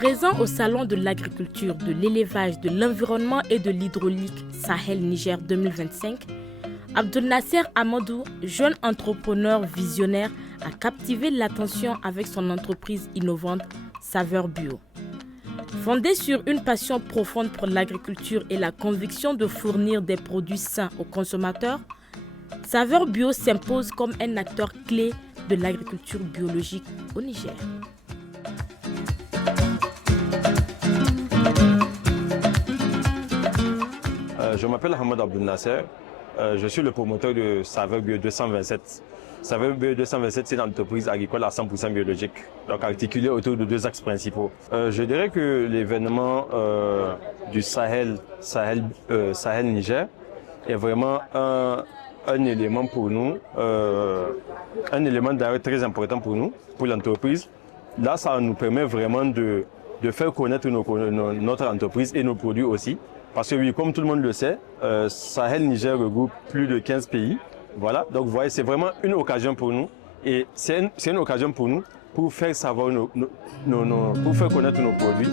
Présent au Salon de l'agriculture, de l'élevage, de l'environnement et de l'hydraulique Sahel Niger 2025, Abdel Nasser Amadou, jeune entrepreneur visionnaire, a captivé l'attention avec son entreprise innovante Saveur Bio. Fondée sur une passion profonde pour l'agriculture et la conviction de fournir des produits sains aux consommateurs, Saveur Bio s'impose comme un acteur clé de l'agriculture biologique au Niger. Je m'appelle Hamad Abdel Nasser. Je suis le promoteur de Saveur Bio 227. Saveur Bio 227, c'est une entreprise agricole à 100% biologique, donc articulée autour de deux axes principaux. Je dirais que l'événement du Sahel-Niger est vraiment un élément pour nous, un élément d'ailleurs très important pour nous, pour l'entreprise. Là, ça nous permet vraiment de faire connaître notre entreprise et nos produits aussi. Parce que oui, comme tout le monde le sait, Sahel Niger regroupe plus de 15 pays. Voilà, donc vous voyez, c'est vraiment une occasion pour nous. Et c'est une occasion pour nous pour faire savoir pour faire connaître nos produits.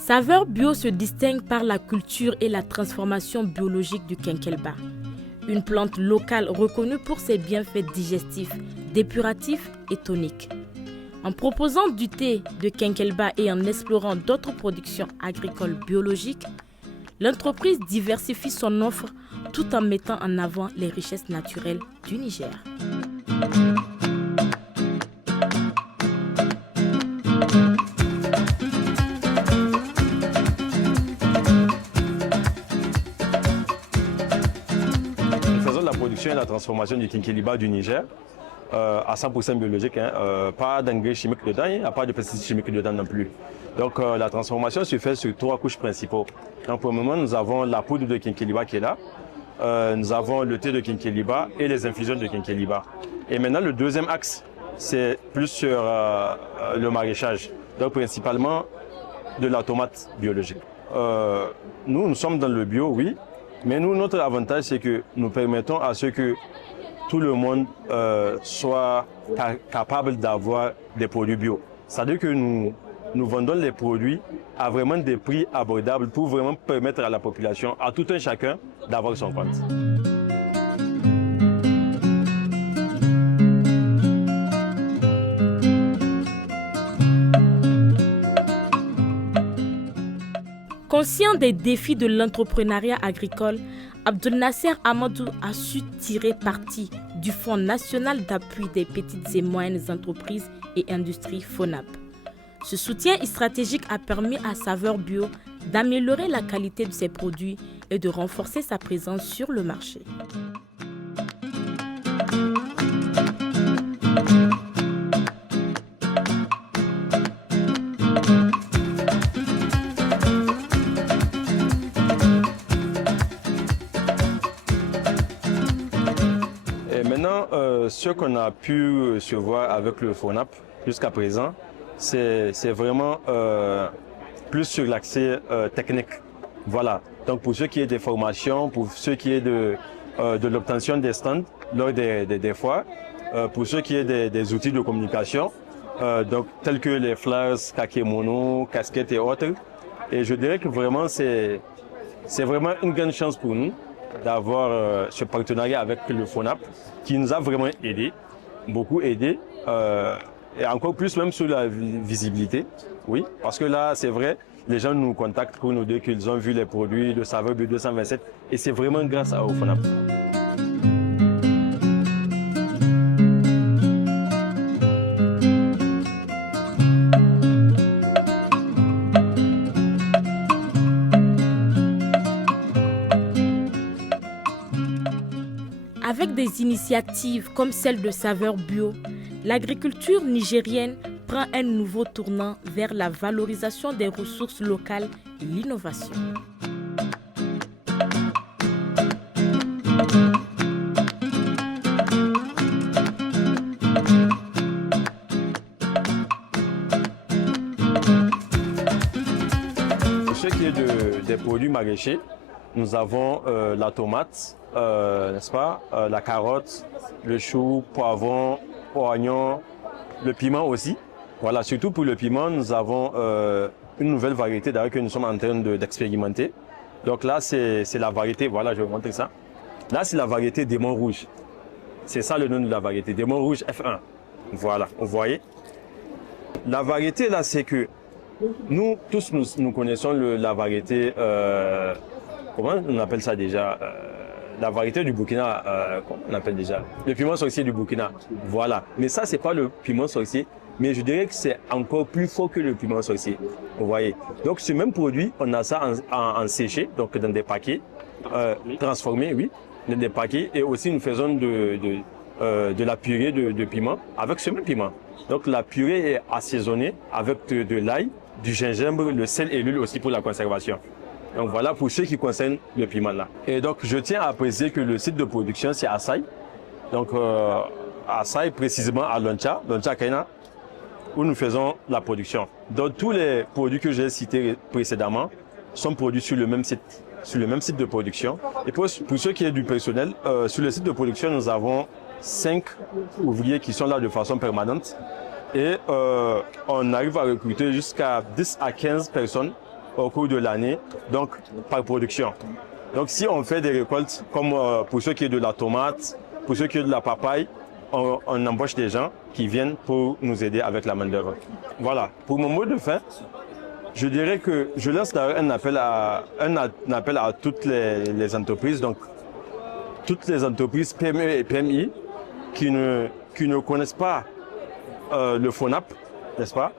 Saveur Bio se distingue par la culture et la transformation biologique du quinquelba. Une plante locale reconnue pour ses bienfaits digestifs, dépuratifs et toniques. En proposant du thé de quinquelba et en explorant d'autres productions agricoles biologiques, l'entreprise diversifie son offre tout en mettant en avant les richesses naturelles du Niger. Et la transformation du quinqueliba du Niger à 100% biologique, pas d'engrais chimiques dedans, il n'y a pas de pesticides chimiques dedans non plus. Donc la transformation se fait sur trois couches principaux. Donc pour le moment, nous avons la poudre de quinqueliba qui est là, nous avons le thé de quinqueliba et les infusions de quinqueliba. Et maintenant, le deuxième axe, c'est plus sur le maraîchage, donc principalement de la tomate biologique. Nous sommes dans le bio, oui. Mais nous, notre avantage, c'est que nous permettons à ce que tout le monde soit capable d'avoir des produits bio. C'est-à-dire que nous vendons les produits à vraiment des prix abordables pour vraiment permettre à la population, à tout un chacun, d'avoir son compte. Conscient des défis de l'entrepreneuriat agricole, Abdel Nasser Amadou a su tirer parti du Fonds national d'appui des petites et moyennes entreprises et industries FONAP. Ce soutien stratégique a permis à Saveur Bio d'améliorer la qualité de ses produits et de renforcer sa présence sur le marché. Ce qu'on a pu se voir avec le FONAP jusqu'à présent, c'est vraiment plus sur l'accès technique. Voilà. Donc pour ce qui est des formations, pour ce qui est de l'obtention des stands lors des foires, pour ce qui est des outils de communication, donc tels que les flyers, kakémono, casquettes et autres. Et je dirais que vraiment c'est vraiment une grande chance pour nous d'avoir ce partenariat avec le FONAP qui nous a vraiment aidé, beaucoup aidé, et encore plus même sur la visibilité, oui, parce que là, c'est vrai, les gens nous contactent pour nous dire qu'ils ont vu les produits de Saveur Bio 227 et c'est vraiment grâce au FONAP. Avec des initiatives comme celle de Saveur Bio, l'agriculture nigérienne prend un nouveau tournant vers la valorisation des ressources locales et l'innovation. Pour ce qui est des produits maraîchers, nous avons la tomate, n'est-ce pas, la carotte, le chou, poivron, oignon, le piment aussi. Voilà, surtout pour le piment, nous avons une nouvelle variété d'ailleurs que nous sommes en train d'expérimenter. Donc là, c'est la variété, voilà, je vais vous montrer ça. Là, c'est la variété démon rouge. C'est ça le nom de la variété, démon rouge F1. Voilà, vous voyez. La variété là, c'est que nous tous, nous connaissons la variété, comment on appelle ça déjà, la variété du Burkina, comment on appelle déjà, le piment sorcier du Burkina. Voilà, mais ça, c'est pas le piment sorcier, mais je dirais que c'est encore plus fort que le piment sorcier. Vous voyez. Donc, ce même produit, on a ça en séché, donc dans des paquets, transformés, oui, dans des paquets, et aussi nous faisons de la purée de piment avec ce même piment. Donc la purée est assaisonnée avec de l'ail, du gingembre, le sel et l'huile aussi pour la conservation. Donc voilà pour ce qui concerne le piment là. Et donc je tiens à préciser que le site de production c'est Assaï. Donc Assaï précisément à Loncha Kaina, où nous faisons la production. Donc tous les produits que j'ai cités précédemment sont produits sur le même site de production. Et pour ce qui est du personnel, sur le site de production, nous avons 5 ouvriers qui sont là de façon permanente et on arrive à recruter jusqu'à 10 à 15 personnes au cours de l'année, donc par production. Donc si on fait des récoltes comme pour ce qui est de la tomate, pour ce qui est de la papaye, on embauche des gens qui viennent pour nous aider avec la main-d'œuvre. Voilà, pour mon mot de fin, je dirais que je lance un appel à toutes les entreprises, donc toutes les entreprises PME et PMI qui ne connaissent pas le FONAP, n'est-ce pas,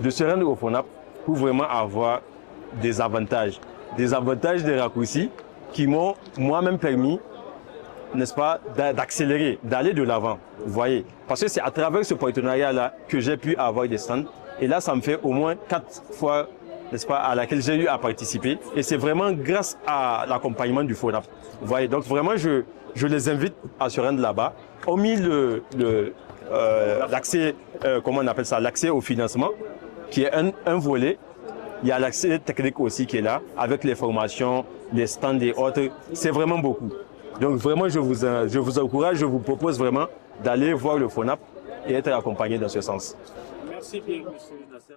de se rendre au FONAP pour vraiment avoir des avantages, des raccourcis qui m'ont moi-même permis, n'est-ce pas, d'accélérer, d'aller de l'avant, vous voyez. Parce que c'est à travers ce partenariat-là que j'ai pu avoir des stands. Et là, ça me fait au moins 4 fois, n'est-ce pas, à laquelle j'ai eu à participer. Et c'est vraiment grâce à l'accompagnement du FONAP. Vous voyez, donc vraiment, je les invite à se rendre là-bas. Hormis l'accès, comment on appelle ça, l'accès au financement, qui est un volet. Il y a l'accès technique aussi qui est là, avec les formations, les stands et autres. C'est vraiment beaucoup. Donc vraiment, je vous encourage, je vous propose vraiment d'aller voir le FONAP et être accompagné dans ce sens. Merci bien, monsieur Nasser.